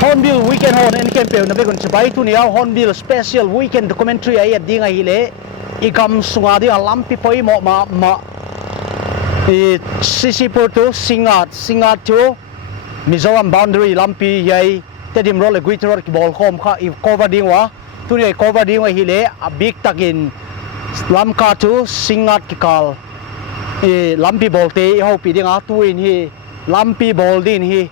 Hornbill weekend hon en campaign na bekon sabai tu niya Hornbill special weekend documentary ay at dinga hile ikam sunga di lampi poi mo ma sisipur tu Singngat tu Mizoram boundary lampi yai tedim role guitar ki ball home kha if cover dingwa tu niya cover dingwa hile a big takin Lamka tu Singngat ki kal lampi ball te ho pi dinga tu in hi lampi ball din hi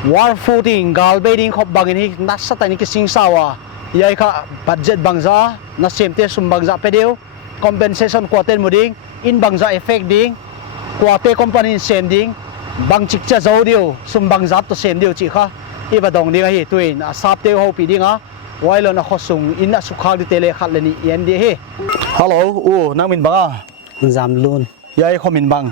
war footing galbading khop bangin hi nasa tani ki singsawa yai kha budget bangza na semte sum bangza pedeu compensation quarter muding in bangza effect ding quarter company sending bang chikcha zaudio sum bangza to sendeu chi kha iba dong ding hi tuin asap te ho pi dinga wailo na khosung in na sukha di tele khat leni yendi hi hello o nang min banga zam lun yai khomin bang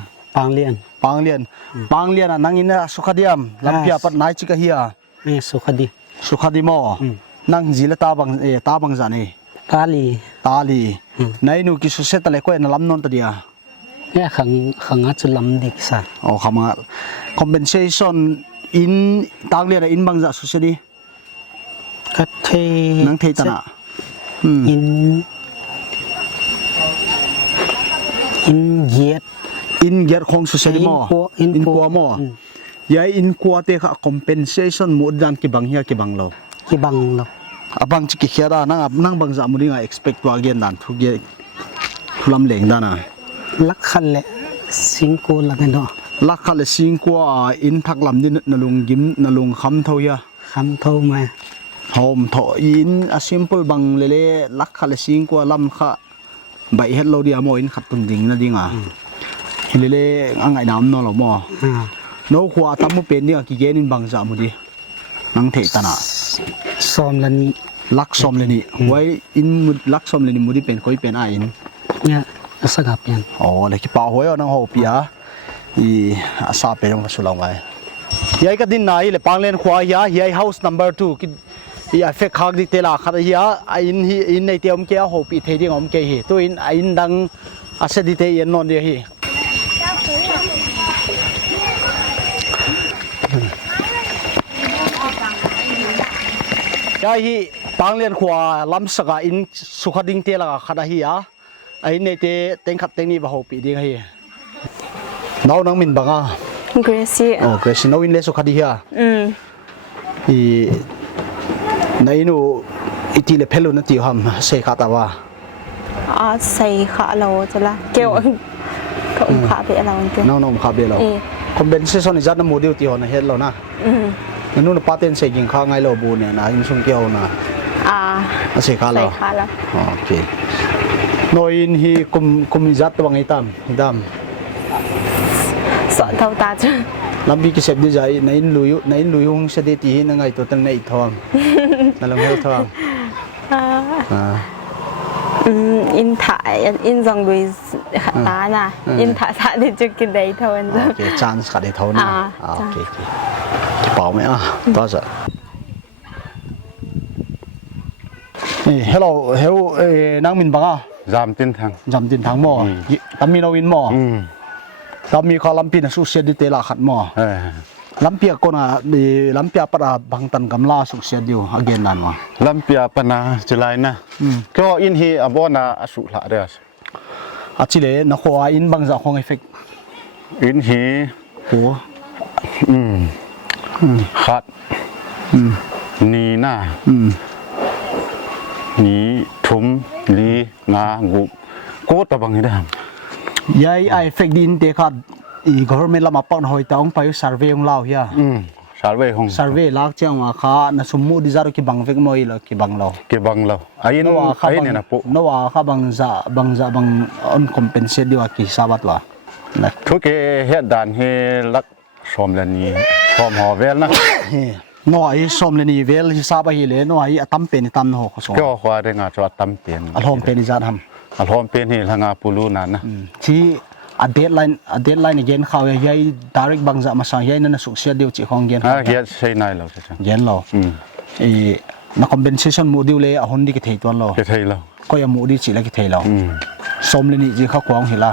Panglian nangina sukhadiam lampia pat nai chika hiya sukhadi mo nang jila tabang jani tali nai nu ki suset le ko na lamnon ta dia ya khanga chulam dik sa o khama compensation in tanglian in bangja susedi ka the nang thei tana in ger khong susedi mo in kwa mo yai in kwa te kha compensation mo dan ki bang lo abang chi ki khera nang bang za muri nga expect wa gen dan thu ge thulam leng dana lakhal le singko lagano lakhal singko in thak lam din nalung gim nalung kham tho ya kham tho ma hom tho in a simple bang lele lakhal singko lam kha bai het lo dia mo in khat tun ding na dinga hilele angai nam no lo mo no khwa tamu pen ni kigen in bangza mudi nang thei tana som lani lak som leni wai in lak som leni mudi pen khoi pen a in ya asagap yan le ki pa hoyo nang ho pia I asa pe jong sulang wai yai ka din nai le panglen khwa ya yai house number 2 ki I affect khak dik tela khat ya in hi in nei te om ke ho pi thei ding om ke hi to in in dang ase di te yen non de hi hi panglen khwa lamsaka in sukhading te la khada hi a ai nei te tengkhat tengni ba ho pi ding hi naw nang min banga Gracie Gracie no in le sukhadi hi I nainu iti le phelu na ti ham se khata wa sei kha lo chala kêu không khá bị lo anh no khá bị lo compensation is that model ti hon hết lo na nu na patent se ging kha ngai lo bu ne na in sung kêu na se kha lo okay no in hi kum zat bang itam sợ thâu ta chứ làm bi ki sep di jai nain luyu hung se de ti na ngai to tang nei thong na long hel thong in thải in dòng đuôi khát tá nè in thải thải thì chưa kịp đấy thôi anh rồi okay chance khát đấy thôi nè okay bảo mẹ to rồi hello nang min banga jam tin thang mo tami no in mo tami kha lampi na su se di te la khat mo lampia kona di lampia para bangtan gamla su se diu again nan wa lampia pana chilai na ko in hi abona asu la de achile na kho in bangza khong effect in hi ho khat ni na ni thum li nga gu ko ta bang hi da yai ai effect din te khat i government lama pak na hoi taong payu survey ong lao ya Sarve hong survey lak chang wa kha na sumu di zaru ki bang vek moi lo ki bang lo ke bang lo ain ain na po no wa kha bang on compensate di wa ki sabat wa na thu ke het dan he lak som la ni som ho vel na no ai som le ni vel hi saba hi le no ai atam pe ni tam no ko so ko khwa de nga cho tam pen al hom pe ni zat ham al hom pen hi langa pulu na na chi a deadline again khaw yai direct bangza ma sang yai na suk sia deu chi khong gen ha ge sei nai lo cha gen lo e na compensation mu diu le a hon di ki thei ton lo ke thei lo ko ya mu di chi la ki thei lo som le ni ji kha kwang hila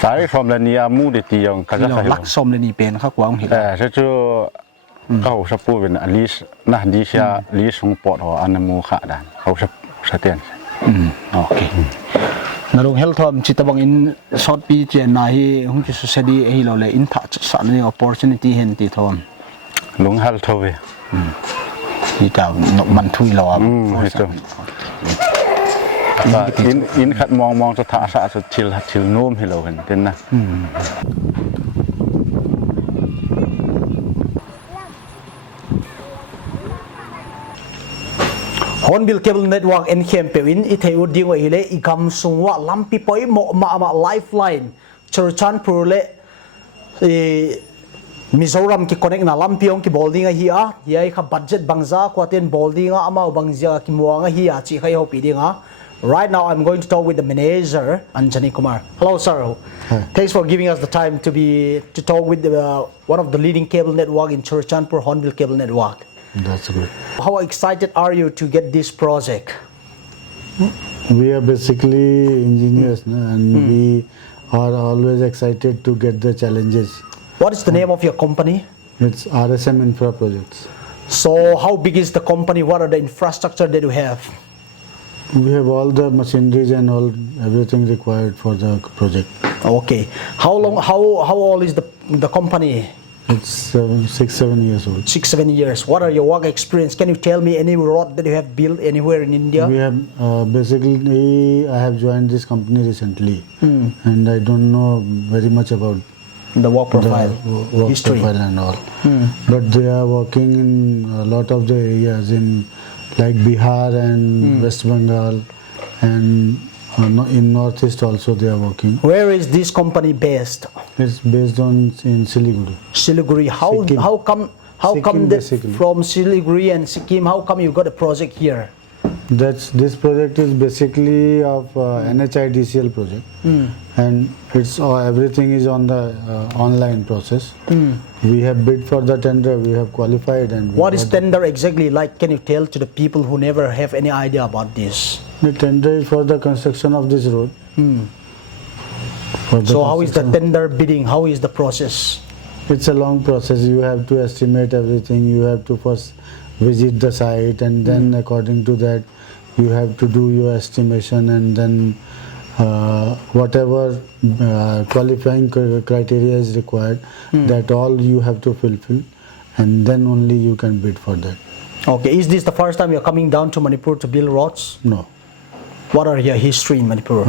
sai som la ni a mu de ti yong ka ja khai lak som le ni pen kha kwang hila se chu kau sa pu ben at least na di sia li sung pot ho an mu kha dan kau sa ten okay narung health home chitabang in short pi che na hi hung ki society hi lo le in tha sa ni opportunity hen ti thom lung hal thove hi ta no man thui lo am in khat mong sa tha sa sa thil nom hi lo hen ten na Hornbill Cable Network en khem pewin I theu ding wa ile I kam sungwa lampi poi mo ma lifeline churchan purle Mizoram ki connect na lampi ong ki bolding hi a yai kha budget bangza kwaten bolding ama bangja ki muanga hi a chi khai ho pidinga. Right now I'm going to talk with the manager Anjani Kumar. Hello sir. Hi. Thanks for giving us the time to talk with one of the leading cable network in Churchanpur, Hornbill Cable Network. That's good. How excited are you to get this project? We are basically engineers and we are always excited to get the challenges. What is the name of your company? It's RSM Infra Projects. So how big is the company? What are the infrastructure that you have? We have all the machineries and everything required for the project. Okay. How old is the company? It's 6-7 years old. 6-7 years. What are your work experience? Can you tell me any road that you have built anywhere in India? We have basically I have joined this company recently and I don't know very much about the work profile, the work history profile and all. But they are working in a lot of the areas in like Bihar and West Bengal and in Northeast also they are working. Where is this company based? It's based in Siliguri. Siliguri. How come that from Siliguri and Sikkim? How come you got a project here? This project is basically of NHIDCL project, and it's everything is on the online process. We have bid for the tender, we have qualified, and what is tender exactly like? Can you tell to the people who never have any idea about this? The tender is for the construction of this road. So how is the tender bidding? How is the process? It's a long process. You have to estimate everything. You have to first visit the site, and then according to that you have to do your estimation, and then whatever qualifying criteria is required, that all you have to fulfill, and then only you can bid for that. Okay, is this the first time you're coming down to Manipur to build roads? No. What are your history in Manipur?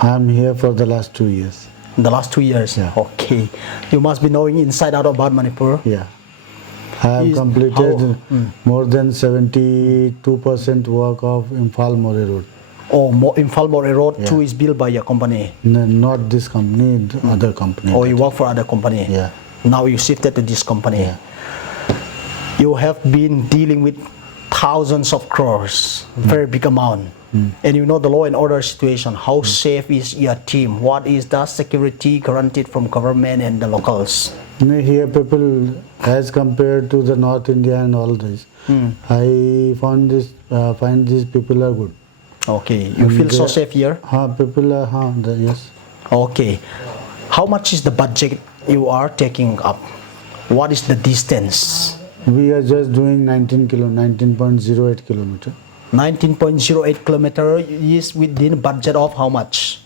I am here for the last 2 years. The last 2 years? Yeah. Okay. You must be knowing inside out about Manipur. Yeah. I have completed more than 72% work of Imphal More Road. Oh, Imphal More Road 2 is built by your company? No, not this company, the other company. Oh, you work for other company? Yeah. Now you shifted to this company? Yeah. You have been dealing with thousands of crores, very big amount. And you know the law and order situation. How safe is your team? What is the security guaranteed from government and the locals? Here people, as compared to the North India and all this, I find these people are good. Okay, you feel so safe here? People are, yes. Okay, how much is the budget you are taking up? What is the distance? We are just doing 19.08 kilometer. 19.08 kilometer is within budget of how much?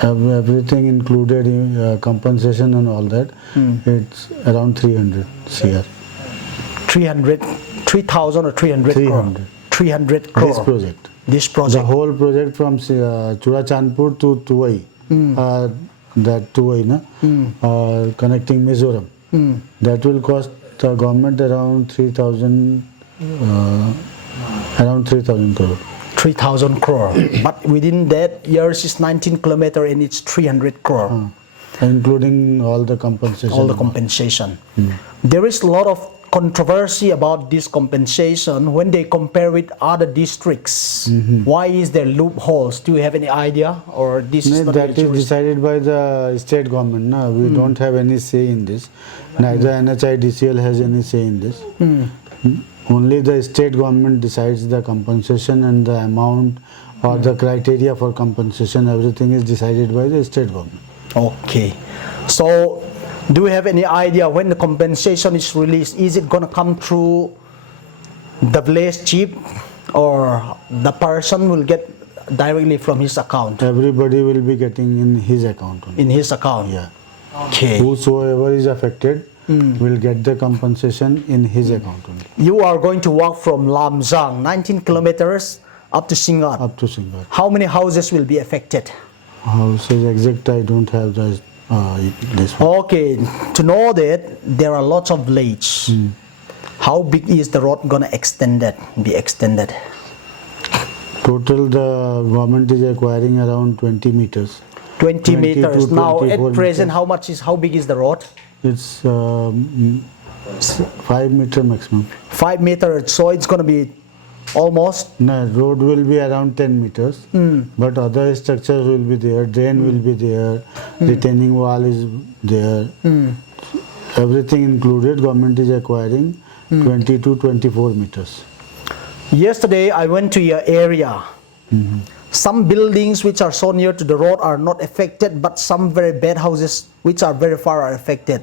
Everything included, compensation and all that, it's around 300 CR. 3,000 or 300 crore? 300 crore. This project. This project. The whole project from Churachandpur to Tuai. that to connecting Mizoram. That will cost the government around 3,000 crore. 3,000 crore. But within that, yours is 19 kilometer and it's 300 crore. Including all the compensation. All the compensation. There is a lot of controversy about this compensation when they compare with other districts. Why is there loopholes? Do you have any idea, or this is not that is decided by the state government? No, we don't have any say in this. Neither NHIDCL has any say in this. Only the state government decides the compensation and the amount or the criteria for compensation. Everything is decided by the state government. Okay. So, do you have any idea when the compensation is released? Is it going to come through the village chief, or the person will get directly from his account? Everybody will be getting in his account only. In his account? Yeah. Okay. Whosoever is affected will get the compensation in his account only. You are going to walk from Lamzang, 19 kilometers, up to Singngat. Up to Singngat. How many houses will be affected? Houses exact, I don't have this one. Okay, to know that there are lots of villages. How big is the road gonna be extended? Total the government is acquiring around 20 meters. 20 meters. Now at present, meters. how big is the road? It's 5 meter maximum. 5 meters, so it's gonna be almost. No, road will be around 10 meters, but other structures will be there. Drain will be there. Retaining wall is there. Everything included. Government is acquiring 20 to 24 meters. Yesterday I went to your area. Some buildings which are so near to the road are not affected, but some very bad houses which are very far are affected.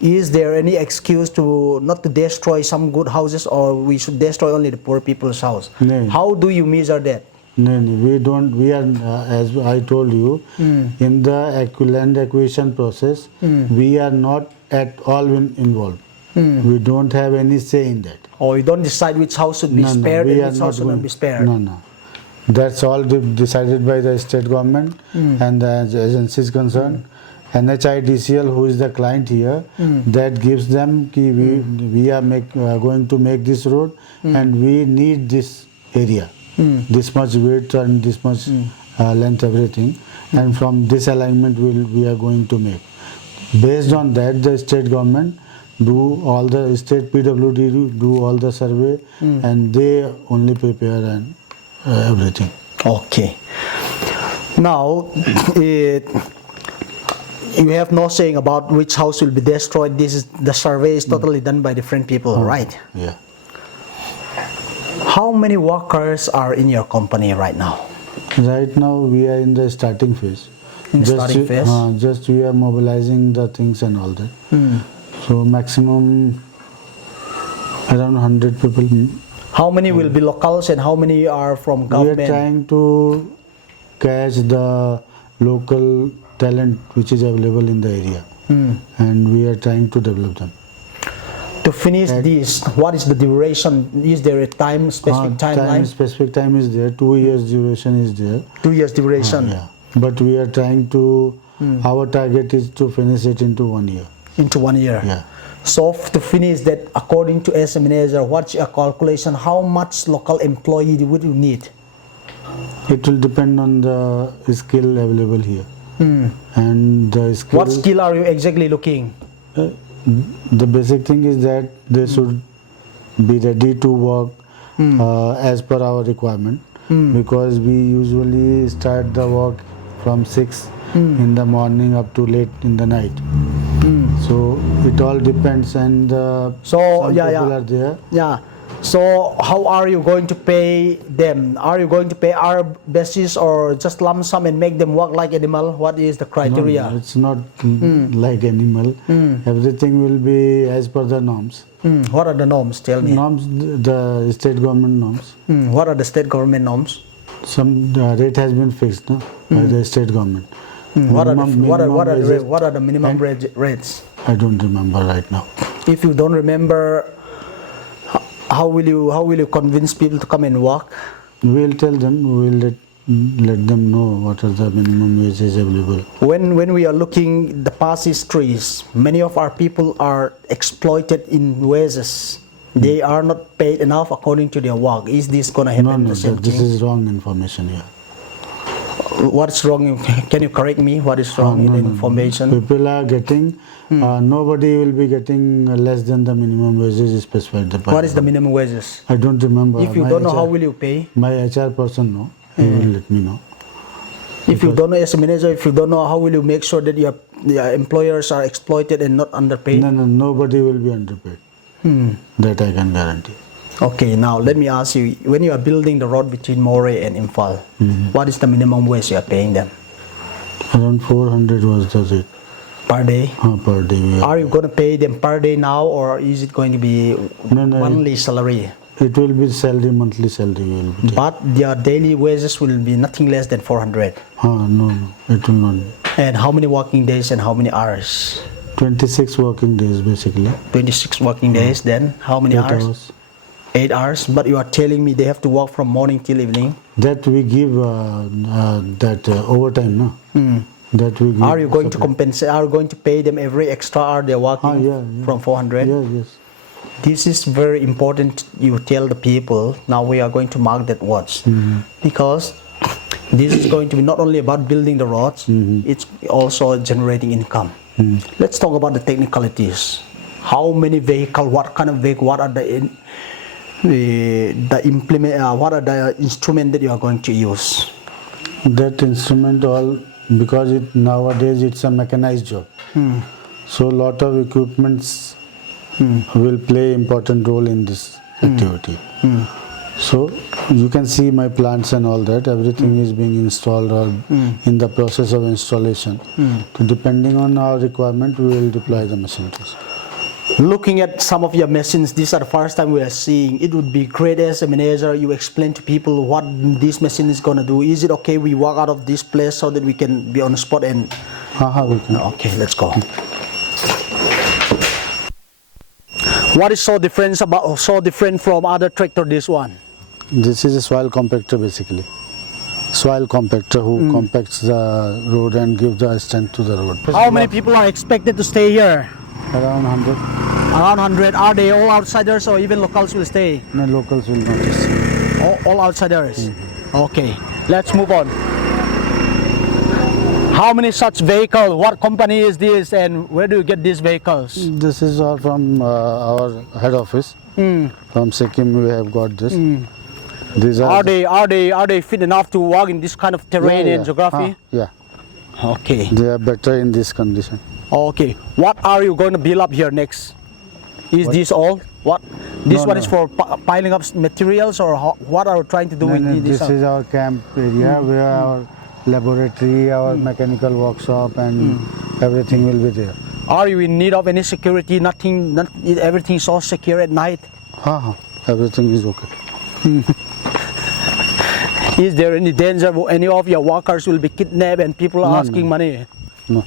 Is there any excuse to not to destroy some good houses, or we should destroy only the poor people's house? No. How do you measure that? No, we don't. We are, as I told you, in the land acquisition process, we are not at all involved. We don't have any say in that. Or you don't decide which house should be spared and which house should not be spared? No. That's all decided by the state government and the agencies concerned. NHIDCL, who is the client here, that gives them we are going to make this road and we need this area, this much width and this much length, everything, and from this alignment we are going to make. Based on that, the state government do all the state PWD do all the survey and they only prepare and everything. Okay. Now, you have no saying about which house will be destroyed. This is the survey is totally done by different people, right? Yeah. How many workers are in your company right now? Right now we are in the starting phase. Starting phase? Just we are mobilizing the things and all that. So maximum around 100 people. How many will be locals and how many are from government? We are trying to catch the local talent which is available in the area, and we are trying to develop them. To finish this, what is the duration? Is there a specific timeline? Specific time is there. 2 years duration is there. 2 years duration. Yeah. But we are trying to. Our target is to finish it into 1 year. Into 1 year. Yeah. So to finish that, according to as a manager, what's your calculation? How much local employee would you need? It will depend on the skill available here. And the skill. What skill are you exactly looking? The basic thing is that they should be ready to work as per our requirement, because we usually start the work from 6 in the morning up to late in the night. So it all depends, and some people are there. Yeah. So how are you going to pay them? Are you going to pay our basis or just lump sum and make them work like animal? What is the criteria? No, it's not like animal. Everything will be as per the norms. What are the norms? Tell me. Norms, the state government norms. What are the state government norms? Some rate has been fixed by the state government. What are the minimum rates? I don't remember right now. If you don't remember, how will you convince people to come and work? We'll tell them. let them know what are the minimum wages available. When we are looking the past histories, many of our people are exploited in wages. They are not paid enough according to their work. Is this going to happen? No, the same this thing? is wrong information here. What's wrong? Can you correct me? What is wrong in the information? People are getting, nobody will be getting less than the minimum wages specified. What is the minimum wages? I don't remember. If you My don't know, HR how will you pay? My HR person know. He will let me know. If you don't know, as a manager, if you don't know, how will you make sure that your employers are exploited and not underpaid? No, nobody will be underpaid. That I can guarantee. Okay, now let me ask you, when you are building the road between More and Imphal, what is the minimum wage you are paying them? Around 400 was the rate. Per day? Per day. Are you going to pay them per day now, or is it going to be monthly salary? It will be salary, monthly salary. Will be But their daily wages will be nothing less than 400. No, it will not. And how many working days and how many hours? 26 working days basically. 26 working days, then how many 8 hours? hours. 8 hours, but you are telling me they have to work from morning till evening. That we give that overtime, no? That we give. Are you going to compensate? Are you going to pay them every extra hour they're working from 400? Yes. This is very important. You tell the people. Now we are going to mark that watch because this is going to be not only about building the roads. It's also generating income. Let's talk about the technicalities. How many vehicle? What kind of vehicle? What are the implement? What are the instrument that you are going to use? That instrument all because nowadays it's a mechanized job. So lot of equipments will play important role in this activity. So you can see my plants and all that. Everything is being installed or in the process of installation. So depending on our requirement, we will deploy the machineries. Looking at some of your machines, this is the first time we are seeing. It would be great as a manager, you explain to people what this machine is going to do. Is it okay we walk out of this place so that we can be on the spot and... We can. Okay, let's go. What is so different from other tractor, this one? This is a soil compactor basically. Soil compactor who compacts the road and gives the strength to the road. How many people are expected to stay here? Around 100. Around 100. Are they all outsiders or even locals will stay? No, locals will not stay. All outsiders? Okay, let's move on. How many such vehicles? What company is this and where do you get these vehicles? This is all from our head office. From Sikkim we have got this. These are they fit enough to walk in this kind of terrain and geography? Yeah. Okay. They are better in this condition. Okay. What are you going to build up here next? Is this all? What? This one is for piling up materials, or what are you trying to do with this? This is our camp area where our laboratory, our mechanical workshop and everything will be there. Are you in need of any security? Everything is all secure at night? Everything is okay. Is there any danger any of your workers will be kidnapped and people are asking money? No.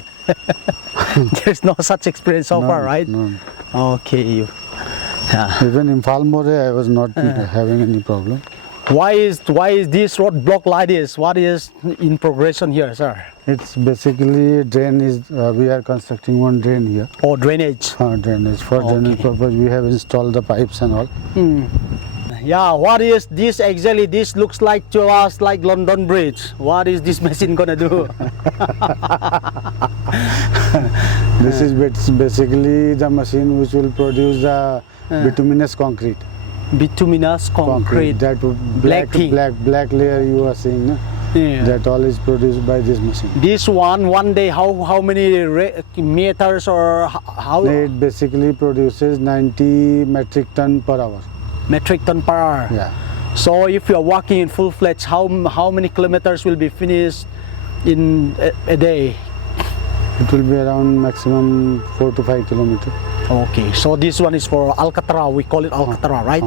There's no such experience so far, right? No. Okay. Even in Falmore I was not having any problem. Why is this road blocked like this? What is in progression here, sir? It's basically drain is we are constructing one drain here. Oh, drainage. Drainage. For drainage purpose we have installed the pipes and all. Yeah, what is this exactly? This looks like to us like London Bridge. What is this machine gonna do? This is basically the machine which will produce the bituminous concrete. Bituminous concrete. That black layer you are seeing, no? That all is produced by this machine. This one day how many meters or how? It basically produces 90 metric ton per hour. Metric ton per hour. Yeah. So if you are walking in full-fledged, how many kilometers will be finished in a day? It will be around maximum 4 to 5 kilometers. Okay, so this one is for Alcatraz. We call it Alcatraz, right?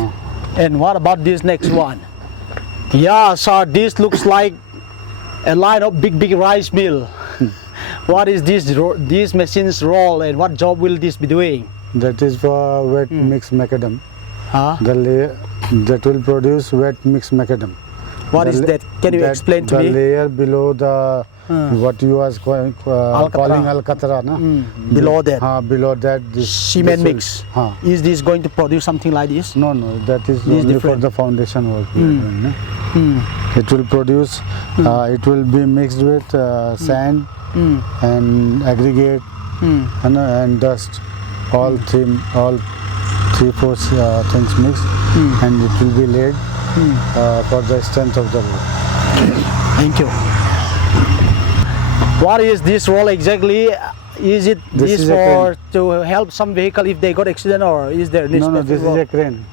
And what about this next one? Yeah, so this looks like a line of big rice mill. What is this machine's role and what job will this be doing? That is for wet mix macadam. The layer that will produce wet mix macadam. What is that? Can you explain to the me? layer below the what you was calling alcatara, na? Below that, below that this cement this will- mix. हाँ. Is this going to produce something like this? No, that is This only different. for the foundation work. we are doing, na? It will produce. It will be mixed with sand and aggregate and dust. All three, four things mixed, and it will be laid for the strength of the wood. Thank you. What is this role exactly? Is it This this is a for to help some vehicle if they got accident, or is there any No, specific this role? is a crane.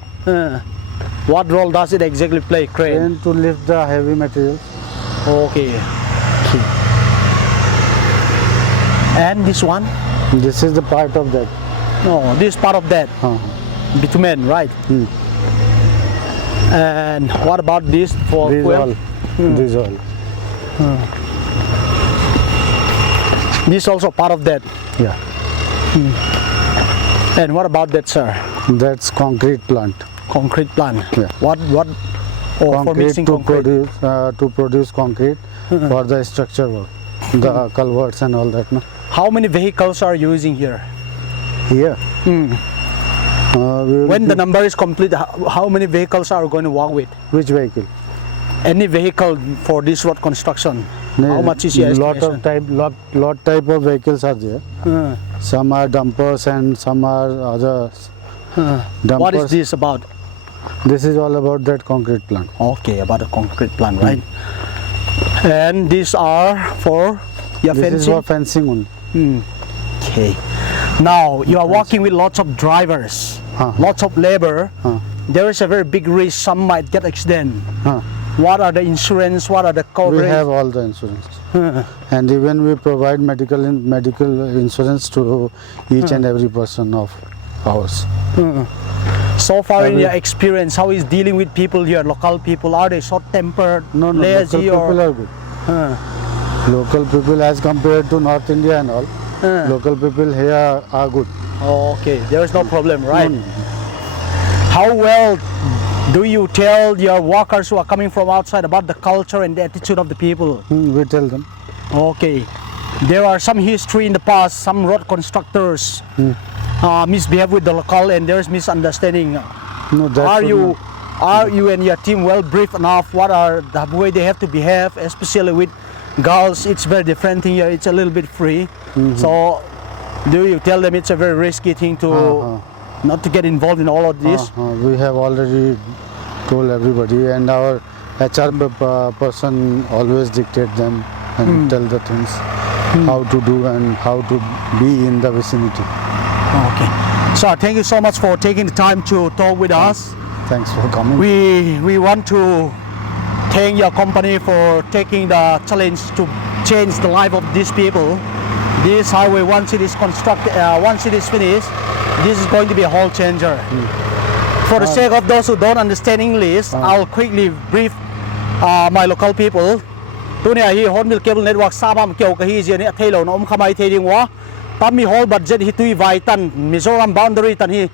What role does it exactly play? Crane. Crane to lift the heavy materials. Okay. And this one? This is the part of that. No, this part of that. Bitumen, right? And what about this for This fuel? all. This all. This also part of that. Yeah. And what about that, sir? That's concrete plant. Concrete plant. Yeah. What? Oh, for Concrete mixing to concrete. produce concrete for the structure work, the culverts and all that. No? How many vehicles are you using here? Here. When the number is complete, how many vehicles are going to work with? Which vehicle? Any vehicle for this road construction? How much is your estimation? Lot type of vehicles are there. Some are dumpers and some are others. Dumpers. What is this about? This is all about that concrete plant. Okay, about a concrete plant, right? And these are for your This is fencing? for fencing only. Okay. Now you are working with lots of drivers, lots of labor. There is a very big risk some might get accident. What are the insurance? What are the coverage? We have all the insurance, and even we provide medical insurance to each and every person of ours. So far in your experience, how is dealing with people here, local people? Are they short-tempered, No, lazy, local or? people are good. Local people as compared to North India and all, local people here are good. Oh, okay, there is no problem, right? How well do you tell your workers who are coming from outside about the culture and the attitude of the people? We tell them. Okay, there are some history in the past, some road constructors misbehave with the local and there is misunderstanding. No, that Are should you not- are you and your team well briefed enough? What are the way they have to behave, especially with girls? It's very different thing here. It's a little bit free. So, do you tell them it's a very risky thing to not to get involved in all of this? We have already told everybody, and our HR person always dictate them and tell the things how to do and how to be in the vicinity. Okay. Sir, thank you so much for taking the time to talk with us. Thanks for coming. We want to thank your company for taking the challenge to change the life of these people. This highway, once it is constructed, once it is finished, this is going to be a whole changer. For the sake of those who don't understand English, I'll quickly brief my local people. Tu ne hi Hornbill Cable Network sabam kyo ka hi je ne thailo no khamai thading wa tammi whole budget hi tui vai tan Mizoram boundary tan hi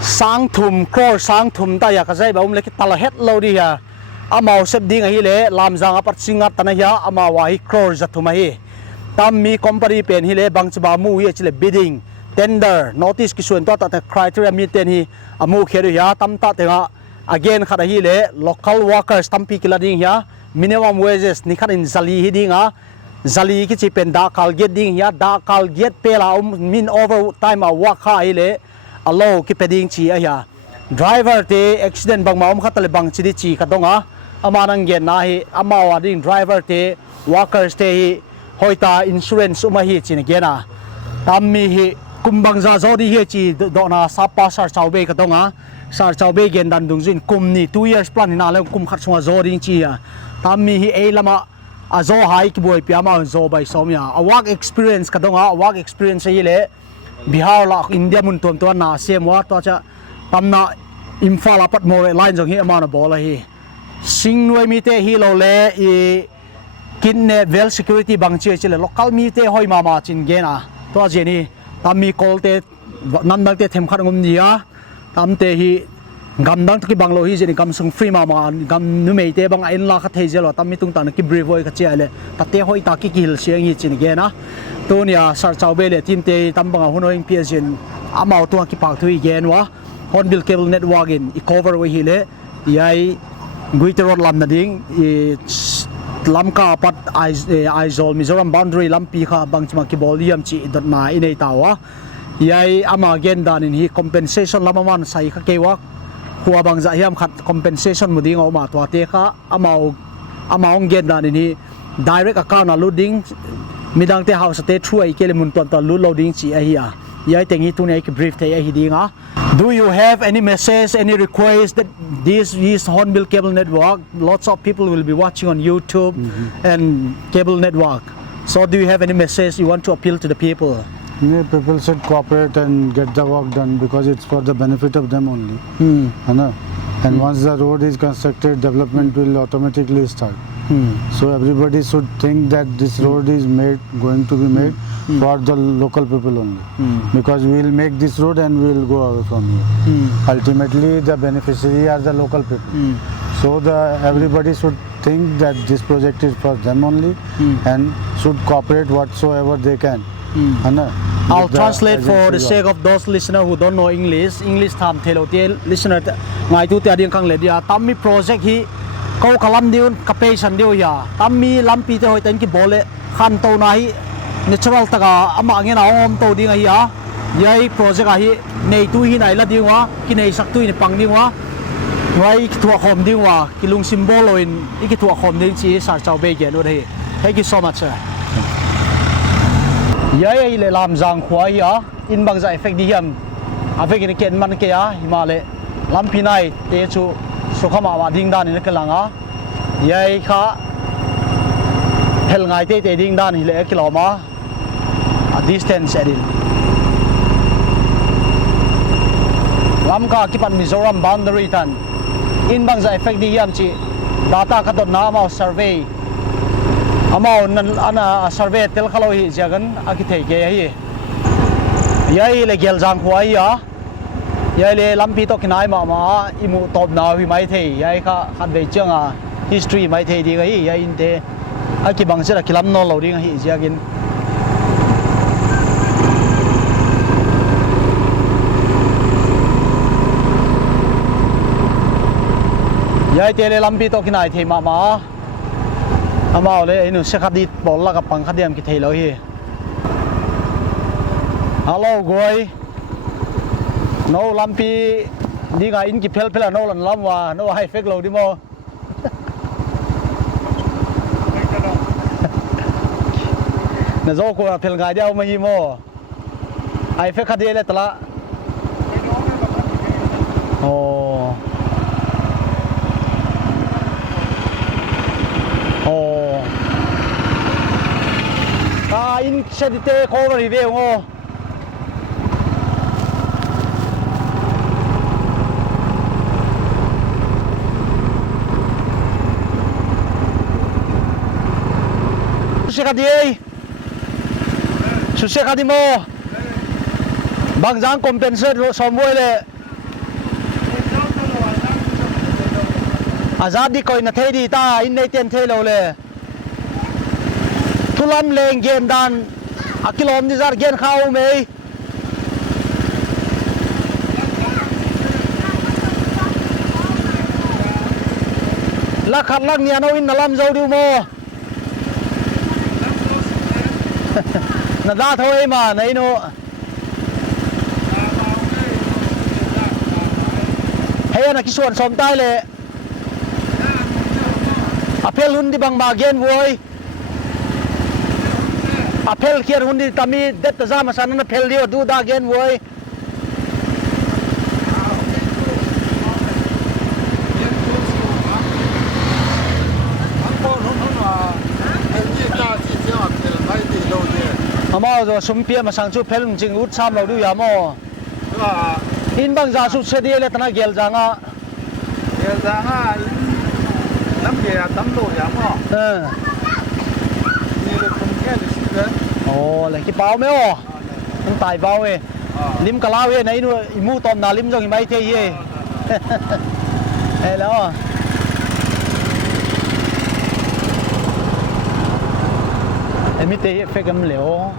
sang thum crore sang thum ta ya ka jai ba le ki tala het lo ri ya amao sep ding hi le lam jang apat singat tan ya ama wa hi crore za thuma hi tammi company pen hi le bang chba mu hi chile bidding tender notice ki suan to ta criteria mi ten hi amu kheru ya tam ta te nga again khada hi le local workers tampi kilading ya minimum wages ni khan in zali hi dinga zali ki chi pen da kal get ding ya da kal get pela min over time a work ha ile allow ki peding chi a ya driver te accident bang ma khatal bang chi di chi ka donga amanang gen na hi amawa ding driver te workers te hi hoita insurance uma hi chi ne gena tammi hi kumbang za zo di hi chi do na sapa sar chawbe ka donga sar chawbe gen dan dung jin kum ni 2 years plan na le kum khat sunga zo ding chi ya tammi hi e lama a zo hai ki boy piama zo bai somya a work experience ka donga a work experience hi le Bihar la India mun tom to na sem wa to cha tamna Imphal apat more line jong hi amana bola hi Singnoi mi te hi lo le I kinne well security bang che chile local mi te hoi mama chin gena to je ni tammi kol te nan dang te them khat ngum nia tam te hi gam dang ki banglo hi jeni gam sung free ma gam nu mei te bang in la kha thei jelo tam mi tung ta ki brief voi kha che ale ta te hoi ta ki hil siang hi chin ge na to nia sar chau be le team te tam bang hun oi psn amao to ki pak thui gen wa Hornbill Cable Network in I cover we hi le yai guiterot lam na ding Lamka pat aizol Mizoram boundary lampi kha bangchma ki volume chi dot na inei tawa yai ama gen dan in hi compensation lamaman sai kha kewa huwa bang za hiam khat compensation muding oma to te kha amaong gen dan in hi direct account loading midang te house te thru ai kele mun ton ta loading chi a hi a yai tengi tu nei ki brief te a hi dinga. Do you have any message, any request that this is Hornbill Cable Network? Lots of people will be watching on YouTube and Cable Network. So do you have any message you want to appeal to the people? Yeah, people should cooperate and get the work done because it's for the benefit of them only. And once the road is constructed, development will automatically start. So everybody should think that this road is going to be made for the local people only. Because we will make this road and we will go away from here. Ultimately, the beneficiary are the local people. So everybody should think that this project is for them only and should cooperate whatsoever they can. I'll translate for the sake of those listeners who don't know English. English tham thelo te listener ngai tu te ading kang le dia tammi project hi ko kalam diun kape san diu ya tammi lampi te hoi ten ki bole khan to na hi natural taka ama ngena om to ding hi ya yai project a hi nei tu hi nai la dingwa ki nei sak tu ni pang dingwa wai ki thua khom dingwa ki lung symbol in ki thua khom ding chi sar chau be gen o dei. Thank you so much sir. Yai le lam jang khwa ya in bang za effect di hiam avek ni ken man ke ya himale lampi nai te chu sokhama wa ding dan ni kelanga yai kha hel ngai te ding dan hi le kiloma a distance edin Lamka kipan Mizoram boundary tan in bang za effect di hiam chi data ka dot na ma survey amao ana survey tel khalo hi jagan akithei ke hi yai le gel jang khwa ya yai le lampi to kinai ma imu top na hi mai thei yai kha khan be changa history mai thei di ga hi yai in te aki bang sera kilam no loading hi jagin yai te le lampi to kinai thei ma amao le inu se khadi bol la ka pang khadiam ki thei lo hi hello goi no lampi di ga in ki phel no lan lam wa no hai fek lo di mo na zo ko phel ga dia ma hi mo ai fek khadi le tala in sedite cover review ngo susekadi mo bangjang compensate somwoi le azadi koi na thei di ta in nei ten thei lo le tulam leng gen dan akilom ni zar gen khau mei la khat lak ni ano in nalam zo diu mo na da thôi mà nei no hey na ki suan som tai le apel hun di bang ma gen voi apel kier hundi tami det ta zama sanana pel dio du da gen voi amao zo sumpia ma sang chu pel jing ut sam lo du ya mo in bang za su se di le tana gel janga lắm gì là tấm đồ giảm họ ồ lại cái bao mấy ô không tài bao ấy lim cả lao ấy này nu imu tom na lim trong mấy thế gì Hello. Em biết thế phải cầm liều